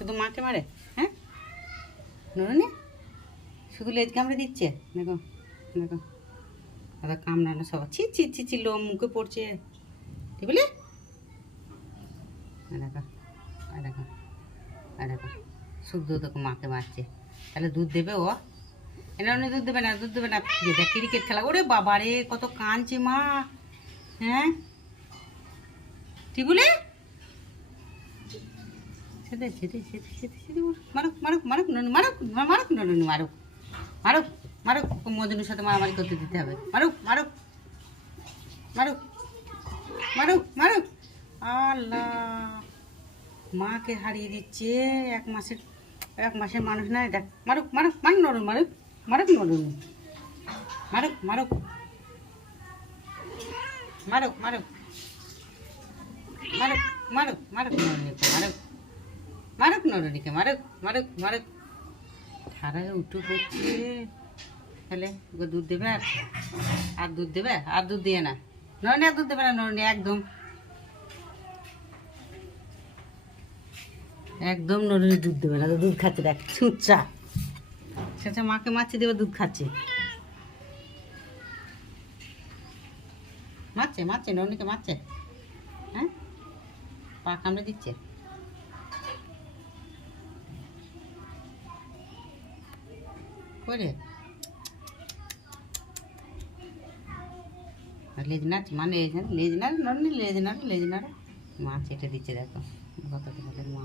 শুধু মাকে মারে? হ্যাঁ নুরুনি শুধু লেজ কামড়ে দিচ্ছে। দেখো দেখো দাদা কামড়ানো সব ছি ছি ছি ছি লোম মুখে পড়ছে। ঠিক বলে দেখো দেখো দেখো শুধু দেখো মাকে মারছে। তাহলে দুধ দেবে ও? এনে দুধ দেবে না, দুধ দেবে না। দেখ ক্রিকেট খেলা, ওরে বাবা রে কত কাঁদছে মা। হ্যাঁ ঠিক বলে সেদে সেদে সেদে সেদে সেদে মারুক মারুক মারুক ননু মারুক মারুক ননু মারুক মারুক মারুক মজনুর সাথে মারামারি করতে দিতে হবে। মারুক মারুক মারুক মারুক মারুক। আল্লাহ মাকে হারিয়ে দিচ্ছে। এক মাসের মানুষ না দেখ। মারুক মারুক মারুক নরুন মারুক মারুক নরুন মারুক মারুক মারুক মারুক মারুক মারুক মারুক নরুনিকে মারুক মারুক নরুনিকে মারুক মারুক মারুক। ঠাড়ায় উঠু পড়ছে। তাহলে ওকে দুধ দেবে আর দুধ দেবে? আর দুধ দিয়ে না নরুনি, আর দুধ দেবে না নরুনি একদম একদম। নরুনি দুধ দেবে না, দুধ খাচ্ছে দেখ ছুঁচা। সেটা মাকে মাছি দেবে, দুধ খাচ্ছে। মারছে মারছে নরুনিকে মারছে। হ্যাঁ পা কামড়ে দিচ্ছে। করে লেজ নাচ মানে লেজ নাড় নরুনি লেজ নাড় লেজ নাড়। মা চেটে দিচ্ছে দেখো কত তোমাদের মা।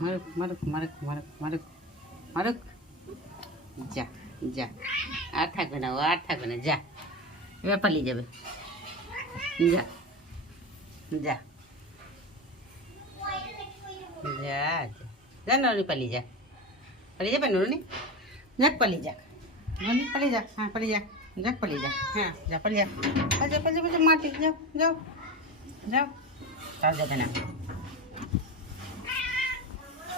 মারুক মারুক মারুক মারুক মারুক মারুক। যা যা আর থাকবে না, ও আর থাকবে না। যা এবার পালিয়ে যাবে। যা যা যা যা নরুনি পালিয়ে যা। পালিয়ে যাবে নরুনি? যাক পালিয়ে যাক নরুনি পালিয়ে যাক। হ্যাঁ পালিয়ে যাক, যাক পালিয়ে যাক। হ্যাঁ যা পালিয়ে যাক। পালিয়ে পালিয়ে পালিয়ে মাটি যাও যাও যাও। তাও যাবে না,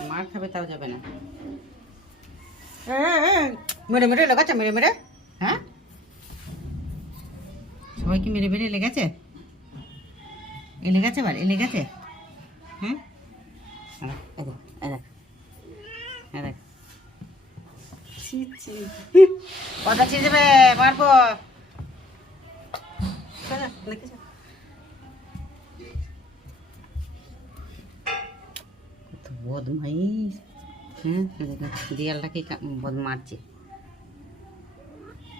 মার খাবে তাও যাবে না। মেরে মেরে লেগেছে মেরে মেরে। হ্যাঁ সবাই কি মেরে মেরে লেগেছে? এ লেগেছে এবার এ লেগেছে। হ্যাঁ দেখ কথা ছিঁড়ে যাবে, মারবো। বদমাইশ। হ্যাঁ দেয়ালটাকে মারছে।